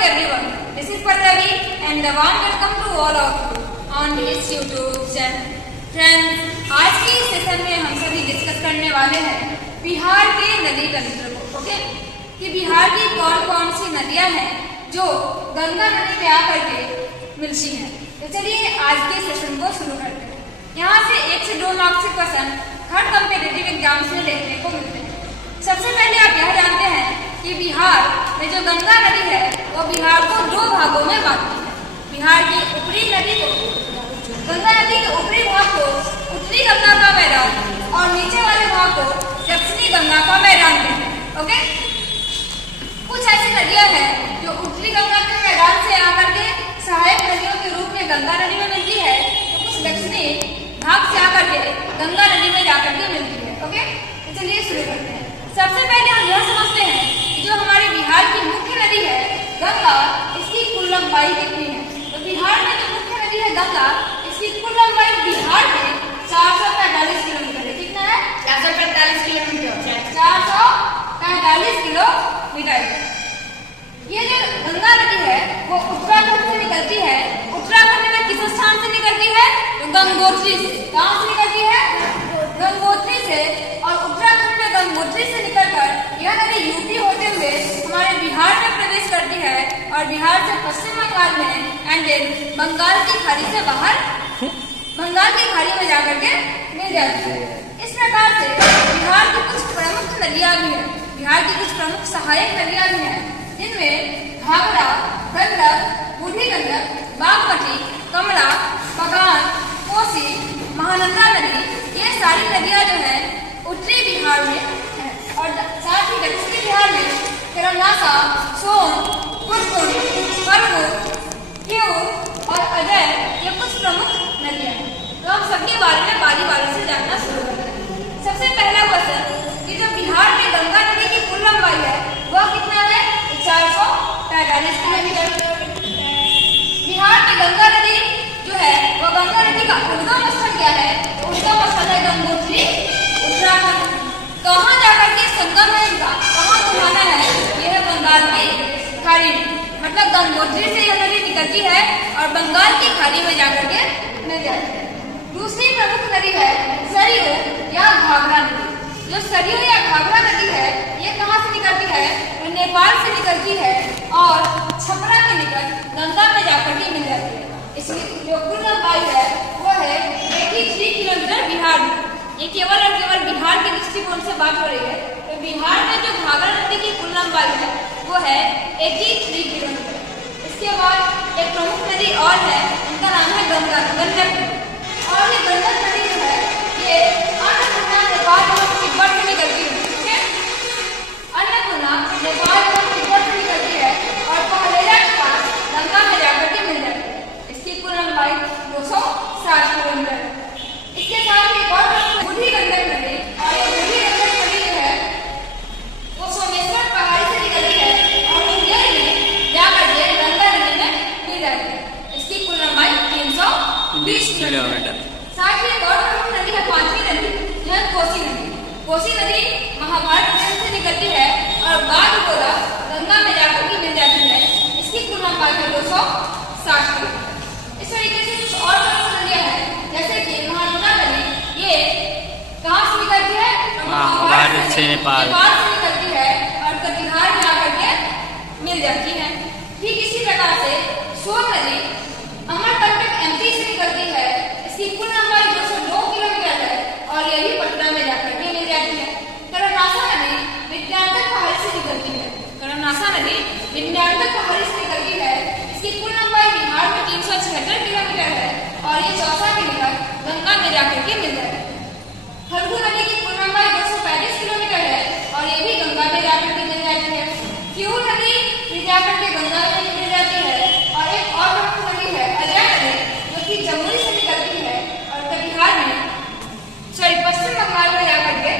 morning everyone. This is Pallavi and a warm welcome to all of you on this YouTube channel. Friends, आज के session में हम सभी discuss करने वाले हैं बिहार के नदी तंत्र को, ओके? कि बिहार की कौन कौन सी नदियां हैं जो गंगा नदी में आकर के मिलती हैं। तो चलिए आज के सेशन को शुरू करते हैं। यहाँ से 1 से 2 मार्क्स के क्वेश्चन हर कम्पिटिटिव एग्जाम्स में देखने को मिलते हैं। सबसे पहले आप यह जानते हैं कि बिहार में जो गंगा नदी है वो बिहार को 2 भागों में बांटती है। बिहार की ऊपरी नदी को, गंगा नदी के ऊपरी भाग को उत्तरी गंगा का मैदान और नीचे वाले भाग को दक्षिणी गंगा का मैदान कहते हैं, ओके? कुछ ऐसी नदियां हैं जो उत्तरी गंगा के मैदान से आकर के सहायक नदियों के रूप में गंगा नदी में मिलती है, तो कुछ दक्षिणी भाग से आकर के गंगा नदी में जाकर के मिलती है, ओके? तो चलिए शुरू करते हैं। सबसे पहले हम यह समझते हैं कि जो हमारे बिहार की मुख्य नदी है गंगा, इसकी कुल लंबाई कितनी है। तो बिहार में जो मुख्य नदी है गंगा, इसकी कुल लंबाई बिहार में 445 किलोमीटर है। कितना है? 445 किलोमीटर। 445 किलोमीटर। ये जो गंगा नदी है वो उत्तराखंड से निकलती है। उत्तराखंड में किस स्थान से निकलती है? तो गंगोत्री से। कहाँ से निकलती है? गंगोत्री से। और उत्तराखंड में गंगोत्री से निकलकर यह नदी यूपी होते हुए हमारे बिहार में प्रवेश करती है और बिहार से पश्चिम बंगाल में एंड देन बंगाल की खाड़ी से बाहर बंगाल की खाड़ी में जाकर के मिल जाती है। इस प्रकार से बिहार की कुछ प्रमुख नदियां भी हैं। बिहार की कुछ प्रमुख सहायक नदियां भी हैं, जिनमें घाघरा, गंडक, बूढ़ी गंडक, बागमती, कमला, बगान, कोसी, महानंदा नदी, ये सारी नदियां जो है उत्तरी बिहार में है। और साथ ही दक्षिणी बिहार में कर्नासा, सोन, पुनपुन, फल्गु, क्यूर और अजय ये कुछ प्रमुख नदियां हैं। तो हम सबके बारे में बारी बारी से जानना शुरू करते हैं। सबसे पहला क्वेश्चन कि जो बिहार में गंगा नदी की कुल लंबाई है वह कितना है? 445 किलोमीटर। बिहार में गंगा नदी जो है वह गंगा नदी का उद्गम स्थल क्या है? तो उद्गम स्थल है गंगोत्री, उत्तराखंड। कहाँ जाकर के संगम है इनका, कहाँ घुमाना है? यह है बंगाल की खाड़ी में। मतलब गंगोत्री से यह नदी निकलती है और बंगाल की खाड़ी में जाकर के मिल जाती है। दूसरी प्रमुख नदी है सरयू या घाघरा नदी। जो सरयू या घाघरा नदी है ये कहाँ से निकलती है? तो नेपाल से निकलती है और छपरा के निकट गंगा में जाकर के मिल जाती है। इसकी जो कुल लंबाई है वो है 83 किलोमीटर बिहार में। ये केवल और केवल बिहार के दृष्टिकोण से बात हो रही है। तो बिहार में जो घाघरा नदी की कुल लंबाई है वो है 83 किलोमीटर। इसके बाद एक प्रमुख नदी और है, उनका नाम है गंडक। और ये गंडक नदी जो है ये अन्नपूर्णा नेपाल और तिब्बत से निकलती है, ठीक है? अन्नपूर्णा नेपाल और तिब्बत से निकलती है और पहलेरा के पास गंगा में जाकर के मिल जाती है। इसकी कुल लंबाई 260 किलोमीटर। इसके साथ एक और बूढ़ी गंडक नदी, और ये बूढ़ी गंडक नदी जो है वो सोमेश्वर पहाड़ी से निकलती है और मुंगेर में जाकर के गंगा नदी में मिल जाती है। इसकी कुल लंबाई 320 किलोमीटर। साथ ही एक और प्रमुख नदी है, 5वीं नदी, जो है कोसी नदी। कोसी नदी महाभारत से निकलती है और बागडोगरा गंगा में जाकर के मिल जाती है। इसकी कुल लंबाई है 260 किलोमीटर। इस तरीके से कुछ और प्रमुख नदियां हैं, जैसे कि महानंदा नदी, ये कहाँ से निकलती है? महाभारत से नेपाल से निकलती है और बिहार में आकर के मिल जाती है। ठीक इसी प्रकार से सोन नदी अमरकंटक एमपी से निकलती है। इसकी कुल लंबाई 202 किलोमीटर है और यह भी पटना में जाकर के मिल जाती है। कर्नासा नदी विंध्याचल पहाड़ी से निकलती है। कर्नासा नदी विंध्याचल पहाड़ी से निकलती है। इसकी कुल लंबाई बिहार में 376 किलोमीटर है और ये चौसा के निकट गंगा में जाकर के मिल जाती है। फल्गु नदी की कुल लंबाई 235 किलोमीटर है और ये भी गंगा में जाकर के मिल जाती है। क्यूर नदी भी जाकर के गंगा में मिल जाती है। और एक और प्रमुख नदी है अजय नदी, जो कि जमुई से निकलती है और बिहार में पश्चिम बंगाल में जाकर के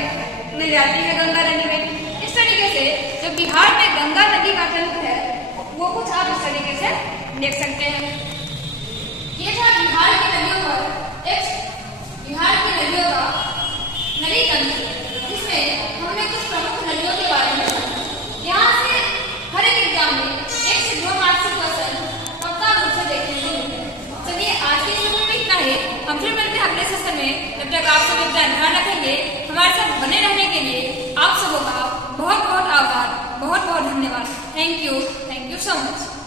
मिल जाती है गंगा नदी में। इस तरीके से जो बिहार में गंगा नदी का तंत्र है वो कुछ आप इस तरीके से देख सकते हैं। ये था बिहार की नदियों पर बिहार की नदियों का नदी तंत्र, जिसमें हमने कुछ प्रमुख नदियों के बारे में। यहाँ से हर एक एग्जाम में 1 से 2 मार्क्स का ध्यान रखेंगे। हमारे साथ बने रहने के लिए आप सबों का बहुत बहुत आभार, बहुत बहुत धन्यवाद। Thank you so much.